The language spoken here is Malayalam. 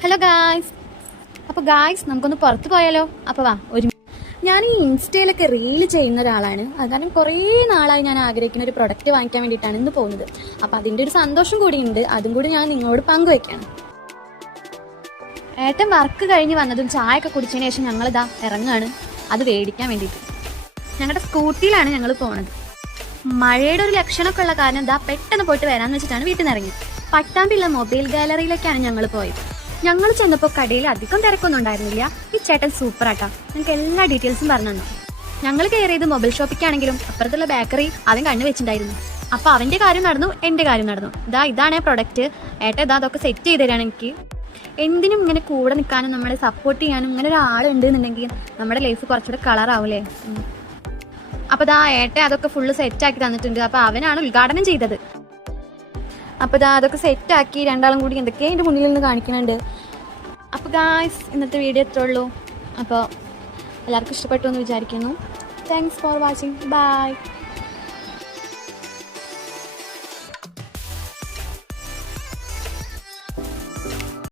Hello guys. അപ്പോൾ ഗായ്സ് നമുക്കൊന്ന് പുറത്ത് പോയാലോ? അപ്പോൾ വാ ഞാൻ ഈ ഇൻസ്റ്റയിലൊക്കെ റീല് ചെയ്യുന്ന ഒരാളാണ്. അത് കാരണം കുറേ നാളായി ഞാൻ ആഗ്രഹിക്കുന്ന ഒരു പ്രൊഡക്റ്റ് വാങ്ങിക്കാൻ വേണ്ടിയിട്ടാണ് ഇന്ന് പോകുന്നത്. അപ്പോൾ അതിൻ്റെ ഒരു സന്തോഷം കൂടിയുണ്ട്, അതും കൂടി ഞാൻ നിങ്ങളോട് പങ്കുവയ്ക്കുകയാണ്. ഏട്ടൻ വർക്ക് കഴിഞ്ഞ് വന്നതും ചായയൊക്കെ കുടിച്ചതിന് ശേഷം ഞങ്ങളിതാ ഇറങ്ങുകയാണ് അത് മേടിക്കാൻ വേണ്ടിയിട്ട്. ഞങ്ങളുടെ സ്കൂട്ടിയിലാണ് ഞങ്ങൾ പോകുന്നത്. മഴയുടെ ഒരു ലക്ഷണമൊക്കെ ഉള്ള കാരണം എന്താ പെട്ടെന്ന് പോയിട്ട് വരാമെന്ന് വെച്ചിട്ടാണ് വീട്ടിൽ നിന്ന് ഇറങ്ങിയത്. പട്ടാമ്പിയുള്ള മൊബൈൽ ഗാലറിയിലേക്കാണ് ഞങ്ങൾ പോയത്. ഞങ്ങൾ ചെന്നപ്പോൾ കടയിൽ അധികം തിരക്കൊന്നും ഉണ്ടായിരുന്നില്ല. ഈ ചേട്ടൻ സൂപ്പറാട്ടാ, ഞങ്ങൾക്ക് എല്ലാ ഡീറ്റെയിൽസും പറഞ്ഞു തന്നു. ഞങ്ങൾ കയറിയത് മൊബൈൽ ഷോപ്പിക്കാണെങ്കിലും അപ്പുറത്തുള്ള ബേക്കറി അവൻ കണ്ണു വെച്ചിട്ടുണ്ടായിരുന്നു. അപ്പോൾ അവൻ്റെ കാര്യം നടന്നു, എൻ്റെ കാര്യം നടന്നു. ഇതാണ് പ്രൊഡക്റ്റ്. ഏട്ടൻ അതൊക്കെ സെറ്റ് ചെയ്ത് തരാണ് എനിക്ക്. എന്തിനും ഇങ്ങനെ കൂടെ നിൽക്കാനും നമ്മളെ സപ്പോർട്ട് ചെയ്യാനും ഇങ്ങനെ ഒരാളുണ്ട് എന്നുണ്ടെങ്കിൽ നമ്മുടെ ലൈഫ് കുറച്ചുകൂടെ കളറാവൂലേ. അപ്പോൾ ഏട്ടൻ അതൊക്കെ ഫുള്ള് സെറ്റാക്കി തന്നിട്ടുണ്ട്. അപ്പോൾ അവനാണ് ഉദ്ഘാടനം ചെയ്തത്. അപ്പോൾ അതൊക്കെ സെറ്റാക്കി രണ്ടാളും കൂടി എന്തൊക്കെയാണ് എൻ്റെ മുന്നിൽ നിന്ന് കാണിക്കുന്നുണ്ട്. അപ്പോൾ ഗായ്സ്, ഇന്നത്തെ വീഡിയോ ഇത്രേ ഉള്ളൂ. അപ്പോൾ എല്ലാവർക്കും ഇഷ്ടപ്പെട്ടു എന്ന് വിചാരിക്കുന്നു. Thanks for watching. ബൈ.